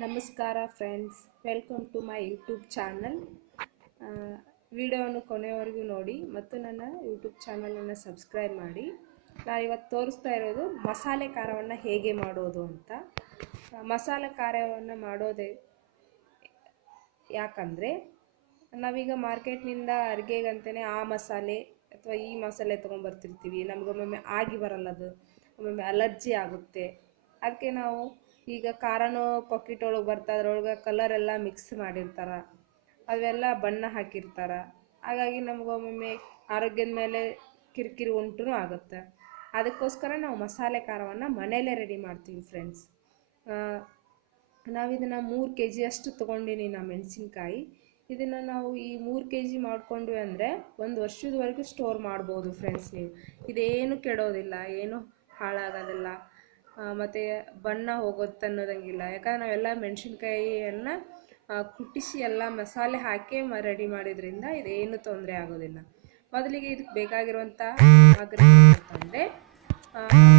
ನಮಸ್ಕಾರ friends, welcome to my YouTube channel. ವಿಡಿಯೋವನ್ನು ಕೊನೆಯವರೆಗೂ ನೋಡಿ ಮತ್ತು ನನ್ನ ಯೂಟ್ಯೂಬ್ ಚಾನಲನ್ನು ಸಬ್ಸ್ಕ್ರೈಬ್ ಮಾಡಿ. ನಾನು ಇವತ್ತು ತೋರಿಸ್ತಾ ಇರೋದು ಮಸಾಲೆ ಖಾರವನ್ನು ಹೇಗೆ ಮಾಡೋದು ಅಂತ. ಮಸಾಲೆ ಖಾರವನ್ನು ಮಾಡೋದೇ ಯಾಕಂದರೆ ನಾವೀಗ ಮಾರ್ಕೆಟ್ನಿಂದ ಅಡುಗೆಗಂತಲೇ ಆ ಮಸಾಲೆ ಅಥವಾ ಈ ಮಸಾಲೆ ತೊಗೊಂಬರ್ತಿರ್ತೀವಿ. ನಮಗೊಮ್ಮೊಮ್ಮೆ ಆಗಿ ಬರಲ್ಲ, ಅದು ಒಮ್ಮೊಮ್ಮೆ ಅಲರ್ಜಿ ಆಗುತ್ತೆ. ಅದಕ್ಕೆ ನಾವು ಈಗ ಖಾರನೂ ಪಾಕೆಟ್ ಒಳಗೆ ಬರ್ತಾ ಅದ್ರೊಳಗೆ ಕಲರ್ ಎಲ್ಲ ಮಿಕ್ಸ್ ಮಾಡಿರ್ತಾರೆ, ಅವೆಲ್ಲ ಬಣ್ಣ ಹಾಕಿರ್ತಾರೆ. ಹಾಗಾಗಿ ನಮಗೊಮ್ಮೊಮ್ಮೆ ಆರೋಗ್ಯದ ಮೇಲೆ ಕಿರಿಕಿರಿ ಉಂಟು ಆಗುತ್ತೆ. ಅದಕ್ಕೋಸ್ಕರ ನಾವು ಮಸಾಲೆ ಖಾರವನ್ನು ಮನೆಯಲ್ಲೇ ರೆಡಿ ಮಾಡ್ತೀವಿ ಫ್ರೆಂಡ್ಸ್. ನಾವಿದನ್ನು 3 kg ಅಷ್ಟು ತೊಗೊಂಡಿನಿ ನಾ ಮೆಣಸಿನ್ಕಾಯಿ. ಇದನ್ನು ನಾವು ಈ 3 kg ಮಾಡಿಕೊಂಡ್ವಿ ಅಂದರೆ 1 ವರ್ಷದವರೆಗೂ ಸ್ಟೋರ್ ಮಾಡ್ಬೋದು ಫ್ರೆಂಡ್ಸ್. ನೀವು ಇದೇನು ಕೆಡೋದಿಲ್ಲ, ಏನು ಹಾಳಾಗೋದಿಲ್ಲ, ಮತ್ತು ಬಣ್ಣ ಹೋಗುತ್ತೆ ಅನ್ನೋದಂಗಿಲ್ಲ. ಯಾಕಂದ್ರೆ ನಾವೆಲ್ಲ ಮೆಣಸಿನ್ಕಾಯಿಯನ್ನು ಕುಟ್ಟಿಸಿ ಎಲ್ಲ ಮಸಾಲೆ ಹಾಕಿ ರೆಡಿ ಮಾಡಿದ್ರಿಂದ ಇದೇನು ತೊಂದರೆ ಆಗೋದಿಲ್ಲ. ಮೊದಲಿಗೆ ಇದಕ್ಕೆ ಬೇಕಾಗಿರುವಂಥ ಸಾಮಗ್ರಿ ಅಂತಂದರೆ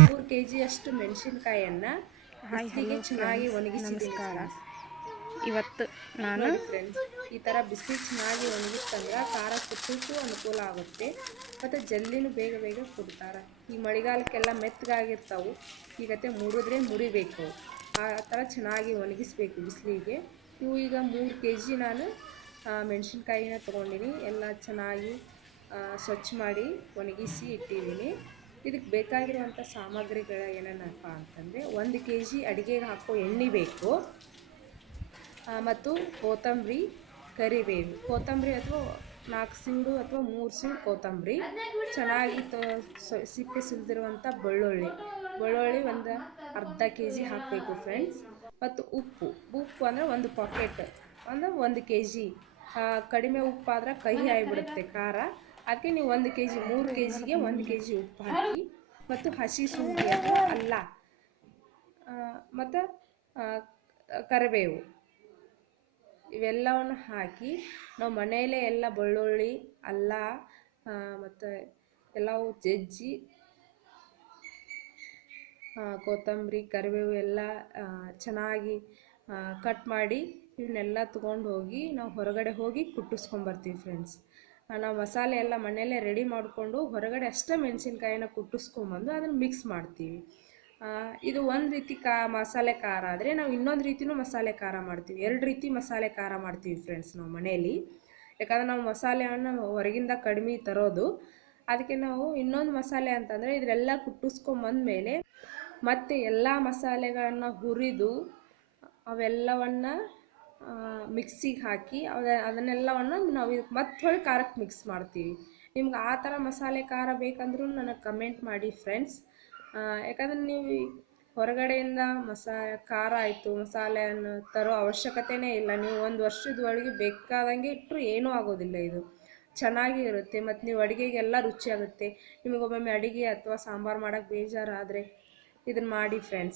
3 kg ಅಷ್ಟು ಮೆಣಸಿನ್ಕಾಯಿಯನ್ನು ಬಿಸಿಲಿಗೆ ಚೆನ್ನಾಗಿ ಒಣಗಿಸಿದ್ದೀನಿ. ಇವತ್ತು ನಾನು ಫ್ರೆಂಡ್ಸ್, ಈ ಥರ ಬಿಸಿಲು ಚೆನ್ನಾಗಿ ಒಣಗಿಸ್ತಂದ್ರೆ ಖಾರ ಕುಟ್ಟಕ್ಕೂ ಅನುಕೂಲ ಆಗುತ್ತೆ ಮತ್ತು ಜಲ್ದಿನೂ ಬೇಗ ಬೇಗ ಕುಡ್ತಾರೆ. ಈ ಮಳೆಗಾಲಕ್ಕೆಲ್ಲ ಮೆತ್ತಗಾಗಿರ್ತಾವೆ, ಈಗತ್ತೆ ಮುರಿಬೇಕು. ಆ ಥರ ಚೆನ್ನಾಗಿ ಒಣಗಿಸ್ಬೇಕು ಬಿಸಿಲಿಗೆ. ಇವು ಈಗ 3 kg ನಾನು ಮೆಣಸಿನ್ಕಾಯಿನ ತೊಗೊಂಡಿನಿ. ಎಲ್ಲ ಚೆನ್ನಾಗಿ ಸ್ವಚ್ಛ ಮಾಡಿ ಒಣಗಿಸಿ ಇಟ್ಟಿದ್ದೀನಿ. ಇದಕ್ಕೆ ಬೇಕಾಗಿರುವಂಥ ಸಾಮಗ್ರಿಗಳು ಏನೇನಪ್ಪ ಅಂತಂದರೆ 1 kg ಅಡುಗೆಗೆ ಹಾಕೋ ಎಣ್ಣೆ ಬೇಕು, ಮತ್ತು ಕೊತ್ತಂಬರಿ, ಕರಿಬೇವು, ಕೊತ್ತಂಬರಿ ಅಥವಾ 4 ಸಿಂಗು ಅಥವಾ 3 ಸಿಂಗು ಕೊತ್ತಂಬರಿ, ಚೆನ್ನಾಗಿ ಸಿಪ್ಪೆ ಸುಲಿದಿರುವಂಥ ಬೆಳ್ಳುಳ್ಳಿ ಒಂದು ಅರ್ಧ kg ಹಾಕಬೇಕು ಫ್ರೆಂಡ್ಸ್. ಮತ್ತು ಉಪ್ಪು ಅಂದರೆ 1 ಪಾಕೆಟ್, ಅಂದರೆ 1 kg. ಕಡಿಮೆ ಉಪ್ಪಾದ್ರೆ ಕಹಿ ಆಗಿಬಿಡುತ್ತೆ ಖಾರ. ಅದಕ್ಕೆ ನೀವು 1 kg 3 kgಗೆ 1 kg ಉಪ್ಪು ಹಾಕಿ, ಮತ್ತು ಹಸಿ ಶುಂಠಿ ಅಥವಾ ಅಲ್ಲ ಮತ್ತು ಕರಿಬೇವು ಇವೆಲ್ಲವನ್ನು ಹಾಕಿ ನಾವು ಮನೆಯಲ್ಲೇ ಎಲ್ಲ ಬೆಳ್ಳುಳ್ಳಿ, ಅಲ್ಲ ಮತ್ತು ಎಲ್ಲವೂ ಜಜ್ಜಿ, ಕೊತ್ತಂಬರಿ, ಕರಿಬೇವು ಎಲ್ಲ ಚೆನ್ನಾಗಿ ಕಟ್ ಮಾಡಿ ಇವನ್ನೆಲ್ಲ ತೊಗೊಂಡು ಹೋಗಿ ನಾವು ಹೊರಗಡೆ ಹೋಗಿ ಕುಟ್ಟಿಸ್ಕೊಂಬರ್ತೀವಿ ಫ್ರೆಂಡ್ಸ್. ನಾವು ಮಸಾಲೆ ಎಲ್ಲ ಮನೆಯಲ್ಲೇ ರೆಡಿ ಮಾಡಿಕೊಂಡು ಹೊರಗಡೆ ಅಷ್ಟೇ ಮೆಣಸಿನ್ಕಾಯಿನ ಕುಟ್ಟಿಸ್ಕೊಂಬಂದು ಅದನ್ನು ಮಿಕ್ಸ್ ಮಾಡ್ತೀವಿ. ಇದು ಒಂದು ರೀತಿ ಮಸಾಲೆ ಖಾರ ಆದರೆ ನಾವು ಇನ್ನೊಂದು ರೀತಿಯೂ ಮಸಾಲೆ ಖಾರ ಮಾಡ್ತೀವಿ. 2 ರೀತಿ ಮಸಾಲೆ ಖಾರ ಮಾಡ್ತೀವಿ ಫ್ರೆಂಡ್ಸ್ ನಾವು ಮನೆಯಲ್ಲಿ. ಯಾಕಂದರೆ ನಾವು ಮಸಾಲೆಯನ್ನು ಹೊರಗಿಂದ ಕಡಿಮೆ ತರೋದು. ಅದಕ್ಕೆ ನಾವು ಇನ್ನೊಂದು ಮಸಾಲೆ ಅಂತಂದರೆ ಇದರೆಲ್ಲ ಕುಟ್ಟಿಸ್ಕೊಂಬಂದ್ಮೇಲೆ ಮತ್ತು ಎಲ್ಲ ಮಸಾಲೆಗಳನ್ನು ಹುರಿದು ಅವೆಲ್ಲವನ್ನು ಮಿಕ್ಸಿಗೆ ಹಾಕಿ ಅದನ್ನೆಲ್ಲವನ್ನು ನಾವು ಇದಕ್ಕೆ ಮತ್ತೆ ಹೊಳ್ಳಿ ಖಾರಕ್ಕೆ ಮಿಕ್ಸ್ ಮಾಡ್ತೀವಿ. ನಿಮ್ಗೆ ಆ ಥರ ಮಸಾಲೆ ಖಾರ ಬೇಕಂದ್ರೂ ನನಗೆ ಕಮೆಂಟ್ ಮಾಡಿ ಫ್ರೆಂಡ್ಸ್. ಯಾಕಂದರೆ ನೀವು ಹೊರಗಡೆಯಿಂದ ಖಾರ ಆಯಿತು ಮಸಾಲೆಯನ್ನು ತರೋ ಅವಶ್ಯಕತೆಯೇ ಇಲ್ಲ. ನೀವು 1 ವರ್ಷದವರೆಗೆ ಬೇಕಾದಂಗೆ ಇಟ್ಟರು ಏನೂ ಆಗೋದಿಲ್ಲ. ಇದು ಚೆನ್ನಾಗಿ ಇರುತ್ತೆ ಮತ್ತು ನೀವು ಅಡುಗೆಗೆಲ್ಲ ರುಚಿಯಾಗುತ್ತೆ. ನಿಮಗೊಮ್ಮೊಮ್ಮೆ ಅಡುಗೆ ಅಥವಾ ಸಾಂಬಾರು ಮಾಡೋಕ್ಕೆ ಬೇಜಾರಾದರೆ ಇದನ್ನು ಮಾಡಿ ಫ್ರೆಂಡ್ಸ್.